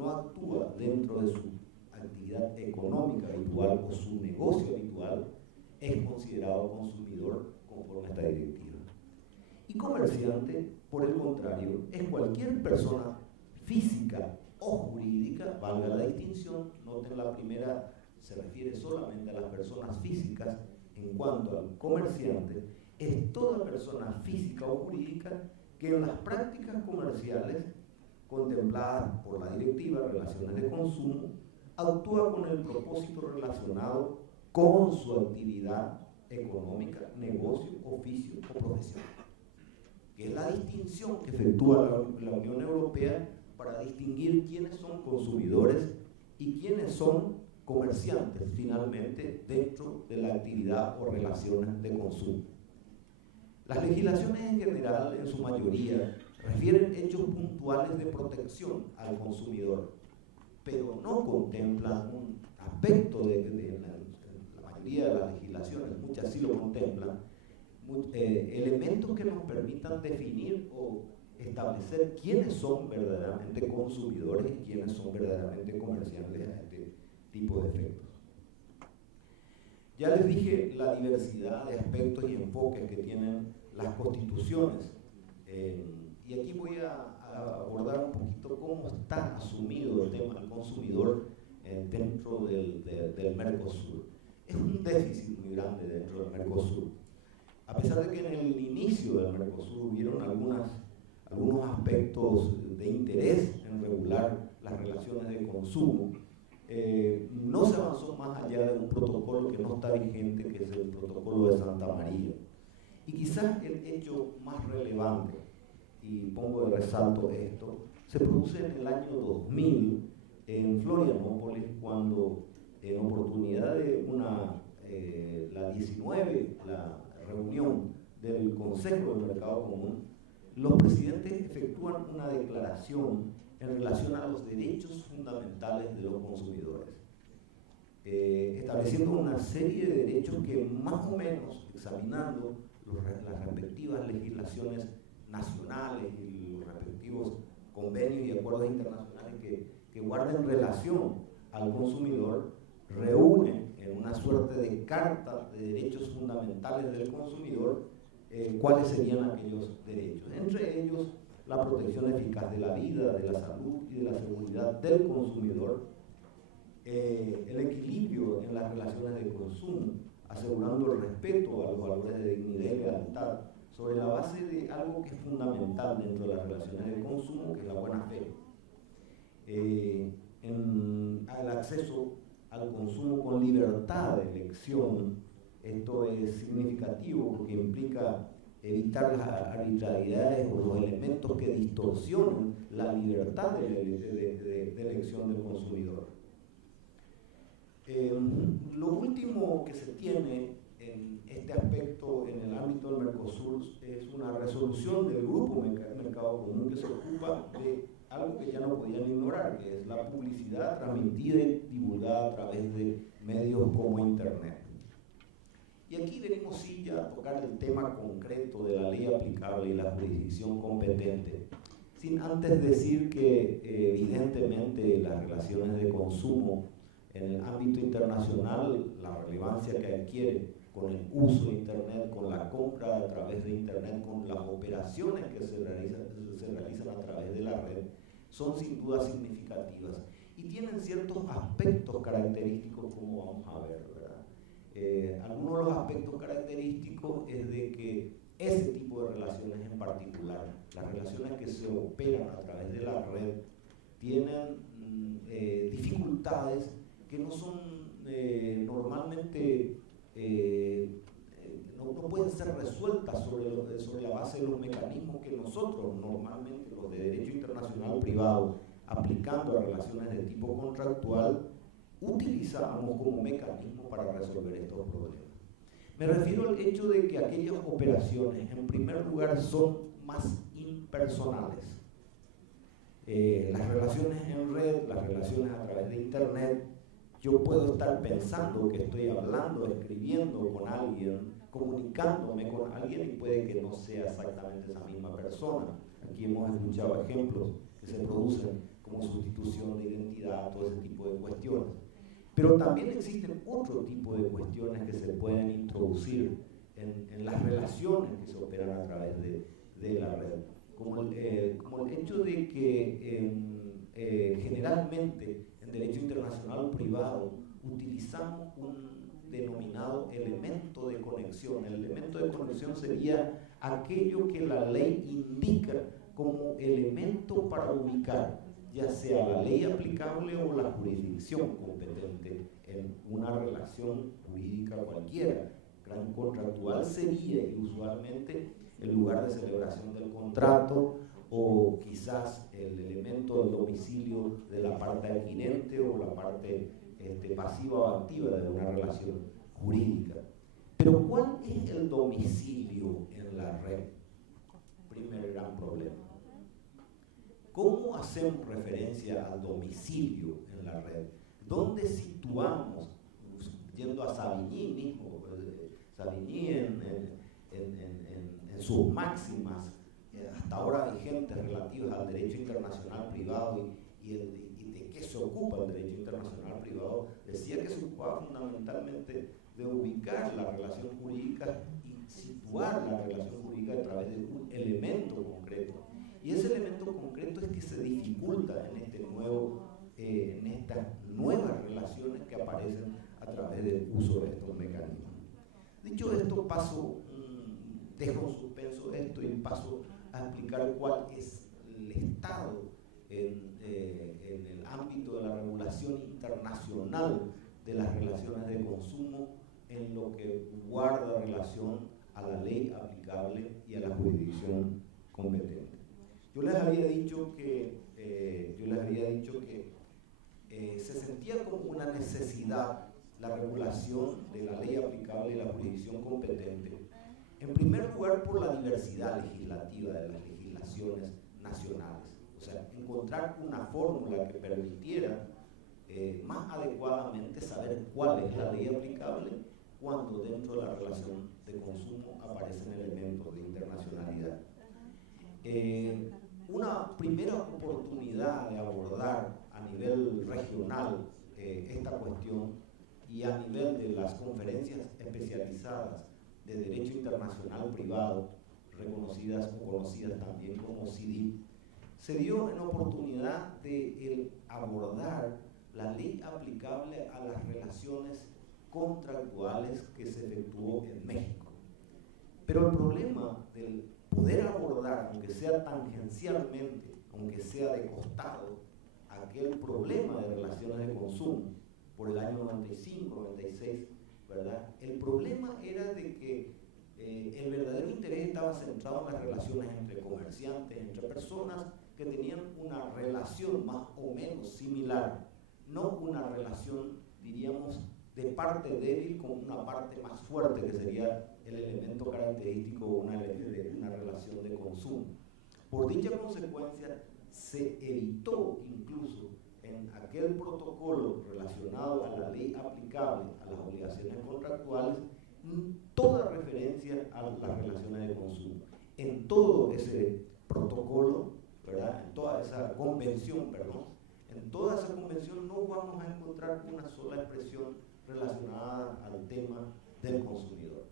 no actúa dentro de su actividad económica habitual o su negocio habitual, es considerado consumidor conforme a esta directiva. Y comerciante, por el contrario, es cualquier persona física o jurídica, valga la distinción. Noten, la primera se refiere solamente a las personas físicas. En cuanto al comerciante, es toda persona física o jurídica que en las prácticas comerciales contempladas por la directiva Relaciones de Consumo actúa con el propósito relacionado con su actividad económica, negocio, oficio o profesión, que es la distinción que efectúa la Unión Europea para distinguir quiénes son consumidores y quiénes son comerciantes finalmente dentro de la actividad o relaciones de consumo. Las legislaciones en general, en su mayoría, refieren hechos puntuales de protección al consumidor, pero no contemplan un aspecto de la mayoría de las legislaciones, muchas sí lo contemplan, elementos que nos permitan definir o establecer quiénes son verdaderamente consumidores y quiénes son verdaderamente comerciantes a este tipo de efectos. Ya les dije la diversidad de aspectos y enfoques que tienen las constituciones, y aquí voy a abordar un poquito cómo está asumido el tema del consumidor dentro del Mercosur. Es un déficit muy grande dentro del Mercosur. A pesar de que en el inicio del Mercosur hubieron algunos aspectos de interés en regular las relaciones de consumo, no se avanzó más allá de un protocolo que no está vigente, que es el protocolo de Santa María. Y quizás el hecho más relevante, y pongo de resalto esto, se produce en el año 2000 en Florianópolis, cuando en oportunidad de la 19, la reunión del Consejo del Mercado Común, los presidentes efectúan una declaración en relación a los derechos fundamentales de los consumidores, estableciendo una serie de derechos que, más o menos, examinando las respectivas legislaciones nacionales y los respectivos convenios y acuerdos internacionales que guarden relación al consumidor, reúnen en una suerte de carta de derechos fundamentales del consumidor cuáles serían aquellos derechos. Entre ellos, la protección eficaz de la vida, de la salud y de la seguridad del consumidor, el equilibrio en las relaciones de consumo, asegurando el respeto a los valores de dignidad y lealtad, sobre la base de algo que es fundamental dentro de las relaciones de consumo, que es la buena fe. El acceso al consumo con libertad de elección. Esto es significativo porque implica evitar las arbitrariedades o los elementos que distorsionan la libertad de elección del consumidor. Lo último que se tiene en este aspecto en el ámbito del Mercosur es una resolución del Grupo Mercado Común que se ocupa de algo que ya no podían ignorar, que es la publicidad transmitida y divulgada a través de medios como Internet. Y aquí venimos sí ya a tocar el tema concreto de la ley aplicable y la jurisdicción competente, sin antes decir que evidentemente las relaciones de consumo en el ámbito internacional, la relevancia que adquiere con el uso de Internet, con la compra a través de Internet, con las operaciones que se realizan a través de la red, son sin duda significativas y tienen ciertos aspectos característicos, como vamos a ver, ¿verdad? Algunos de los aspectos característicos es de que ese tipo de relaciones en particular, las relaciones que se operan a través de la red, tienen dificultades que no son normalmente no pueden ser resueltas sobre la base de los mecanismos que nosotros normalmente, los de derecho internacional privado, aplicando a relaciones de tipo contractual, utilizamos como mecanismo para resolver estos problemas. Me refiero al hecho de que aquellas operaciones, en primer lugar, son más impersonales. Las relaciones en red, las relaciones a través de Internet, yo puedo estar pensando que estoy hablando, escribiendo con alguien, comunicándome con alguien, y puede que no sea exactamente esa misma persona. Aquí hemos escuchado ejemplos que se producen como sustitución de identidad, todo ese tipo de cuestiones. Pero también existen otro tipo de cuestiones que se pueden introducir en las relaciones que se operan a través de la red, como el hecho de que generalmente en derecho internacional privado utilizamos un denominado elemento de conexión. El elemento de conexión sería aquello que la ley indica como elemento para ubicar, ya sea la ley aplicable o la jurisdicción competente en una relación jurídica cualquiera. Gran contractual sería y usualmente el lugar de celebración del contrato, o quizás el elemento del domicilio de la parte adquirente o la parte pasiva o activa de una relación jurídica. Pero ¿cuál es el domicilio en la red? Primer gran problema. ¿Cómo hacemos referencia al domicilio en la red? ¿Dónde situamos, yendo a Savigny mismo, Savigny en sus máximas, hasta ahora vigentes relativas al derecho internacional privado y de qué se ocupa el derecho internacional privado, decía que se ocupaba fundamentalmente de ubicar la relación jurídica y situar la relación jurídica a través de un elemento concreto. Y ese elemento concreto es que se dificulta en estas nuevas relaciones que aparecen a través del uso de estos mecanismos. Dicho esto, dejo en suspenso esto y paso a explicar cuál es el estado en el ámbito de la regulación internacional de las relaciones de consumo en lo que guarda relación a la ley aplicable y a la jurisdicción competente. Yo les había dicho que se sentía como una necesidad la regulación de la ley aplicable y la jurisdicción competente. En primer lugar, por la diversidad legislativa de las legislaciones nacionales. O sea, encontrar una fórmula que permitiera más adecuadamente saber cuál es la ley aplicable cuando dentro de la relación de consumo aparecen elementos de internacionalidad. Una primera oportunidad de abordar a nivel regional esta cuestión y a nivel de las conferencias especializadas de Derecho Internacional Privado, reconocidas o conocidas también como CIDIP, se dio en oportunidad de abordar la ley aplicable a las relaciones contractuales que se efectuó en México. Pero el problema del poder abordar, aunque sea tangencialmente, aunque sea de costado, aquel problema de relaciones de consumo por el año 95, 96, ¿verdad? El problema era de que el verdadero interés estaba centrado en las relaciones entre comerciantes, entre personas que tenían una relación más o menos similar, no una relación, diríamos, de parte débil con una parte más fuerte, que sería el elemento característico de una relación de consumo. Por dicha consecuencia, se evitó incluso en aquel protocolo relacionado a la ley aplicable a las obligaciones contractuales toda referencia a las relaciones de consumo. En todo ese protocolo, ¿verdad? En toda esa convención, en toda esa convención no vamos a encontrar una sola expresión relacionada al tema del consumidor.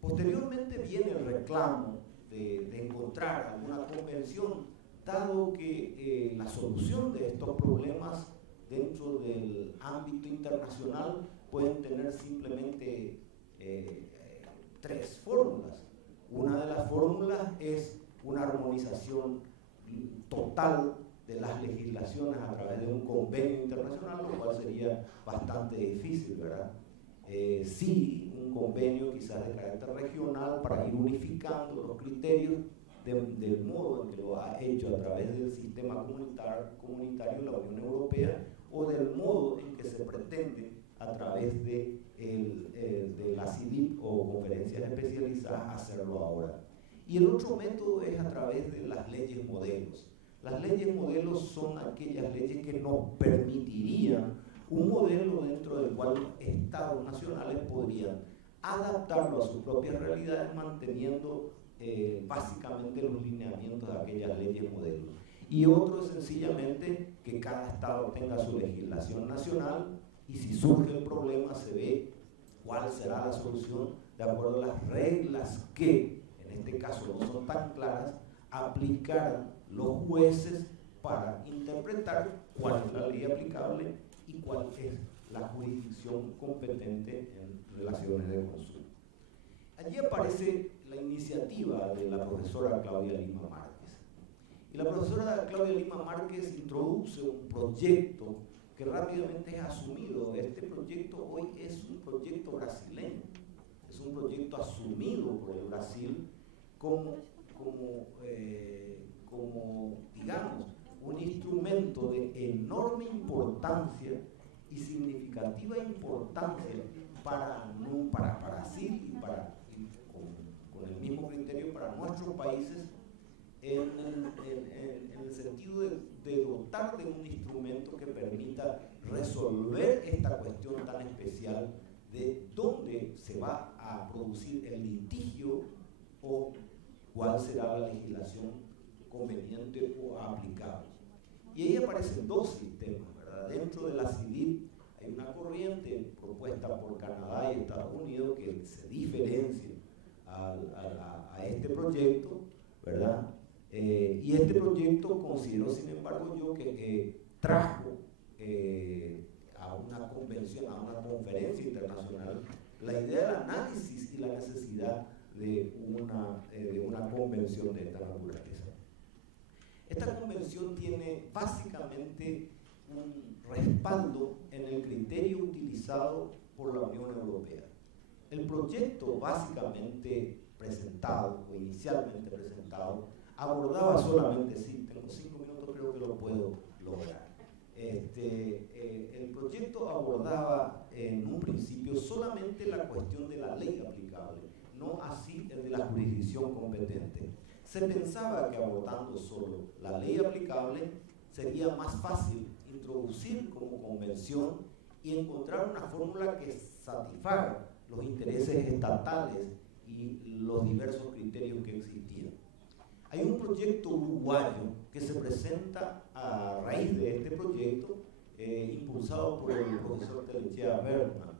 Posteriormente viene el reclamo de encontrar alguna convención, dado que la solución de estos problemas dentro del ámbito internacional pueden tener simplemente tres fórmulas. Una de las fórmulas es una armonización total de las legislaciones a través de un convenio internacional, lo cual sería bastante difícil, ¿verdad? Sí, un convenio quizás de carácter regional para ir unificando los criterios del modo en que lo ha hecho a través del sistema comunitario de la Unión Europea, o del modo en que se pretende a través de la CIDIP o conferencias especializadas hacerlo ahora. Y el otro método es a través de las leyes modelos. Las leyes modelos son aquellas leyes que nos permitirían un modelo dentro del cual los estados nacionales podrían adaptarlo a sus propias realidades, manteniendo básicamente los lineamientos de aquellas leyes modelos. Y otro es sencillamente que cada estado tenga su legislación nacional y si surge el problema se ve cuál será la solución de acuerdo a las reglas que, en este caso no son tan claras, aplicarán los jueces para interpretar cuál es la ley aplicable y cuál es la jurisdicción competente en relaciones de consumo. Allí aparece la iniciativa de la profesora Claudia Lima Márquez. Y la profesora Claudia Lima Márquez introduce un proyecto que rápidamente es asumido. Este proyecto hoy es un proyecto brasileño, es un proyecto asumido por el Brasil como digamos, un instrumento de enorme importancia y significativa importancia para Brasil y con el mismo criterio para nuestros países en el sentido de dotar de un instrumento que permita resolver esta cuestión tan especial de dónde se va a producir el litigio o cuál será la legislación conveniente o aplicable. Y ahí aparecen dos sistemas, ¿verdad? Dentro de la CIDIP hay una corriente propuesta por Canadá y Estados Unidos que se diferencia a este proyecto, ¿verdad? Y este proyecto considero, sin embargo, yo que trajo a una convención, a una conferencia internacional, la idea del análisis y la necesidad de una convención de esta naturaleza. Esta convención tiene básicamente un respaldo en el criterio utilizado por la Unión Europea. El proyecto básicamente presentado, o inicialmente presentado, abordaba solamente, sí, tengo 5 minutos, creo que lo puedo lograr. El proyecto abordaba en un principio solamente la cuestión de la ley aplicable, no así el de la jurisdicción competente. Se pensaba que abordando solo la ley aplicable sería más fácil introducir como convención y encontrar una fórmula que satisfaga los intereses estatales y los diversos criterios que existían. Hay un proyecto uruguayo que se presenta a raíz de este proyecto, impulsado por el profesor Telechea Bergman,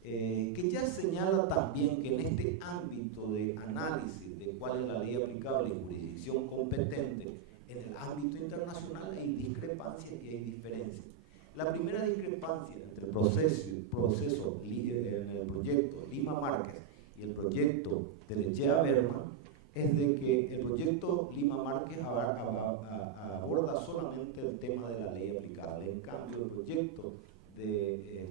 que ya señala también que en este ámbito de análisis de cuál es la ley aplicable y jurisdicción competente, en el ámbito internacional hay discrepancias y hay diferencias. La primera discrepancia entre el proceso en el proyecto Lima Márquez y el proyecto Telechea Bergman es de que el proyecto Lima Márquez aborda solamente el tema de la ley aplicable. En cambio, el proyecto de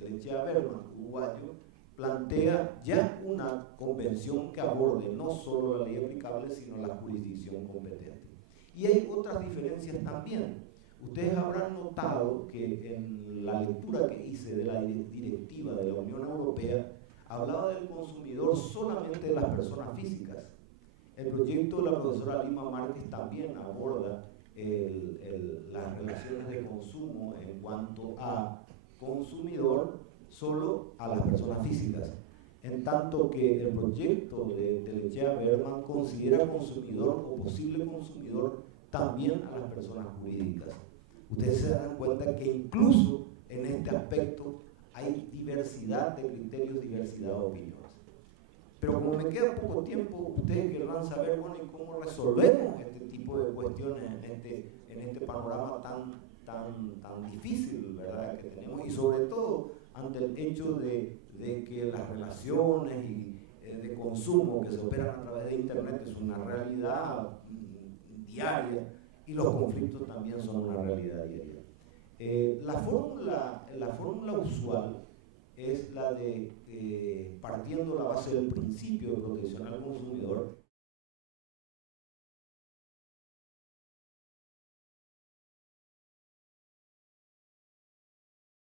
Telechea Bergman, uruguayo, plantea ya una convención que aborde no solo la ley aplicable, sino la jurisdicción competente. Y hay otras diferencias también. Ustedes habrán notado que en la lectura que hice de la directiva de la Unión Europea, hablaba del consumidor solamente de las personas físicas. El proyecto de la profesora Lima Márquez también aborda las relaciones de consumo en cuanto a consumidor solo a las personas físicas, en tanto que el proyecto de Telechea Bergman considera consumidor o posible consumidor también a las personas jurídicas. Ustedes se dan cuenta que incluso en este aspecto hay diversidad de criterios, diversidad de opiniones. Pero como me queda poco tiempo, ustedes querrán saber, bueno, ¿y cómo resolvemos este tipo de cuestiones en este panorama tan difícil, ¿verdad?, que tenemos? Y sobre todo ante el hecho de que las relaciones de consumo que se operan a través de Internet es una realidad diaria y los conflictos también son una realidad diaria. La fórmula usual es la de, partiendo la base del principio de protección